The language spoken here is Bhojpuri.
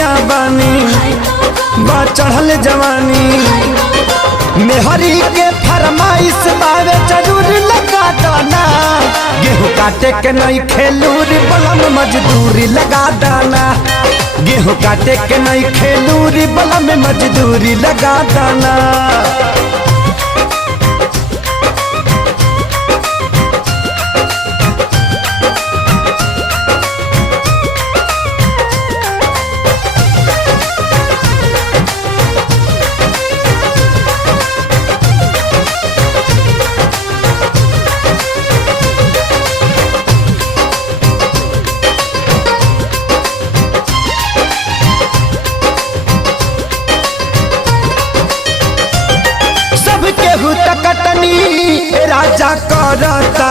कनिया बानी बा चढ़ल जवानी मेहरी के फरमाइश बावे जरूर लगा दाना गेहूँ काटे के नहीं खेलूरी बलम मजदूरी लगा दाना गेहूँ काटे के नहीं खेलूरी बलम मजदूरी लगा दाना। केहू तकतनी राजा करता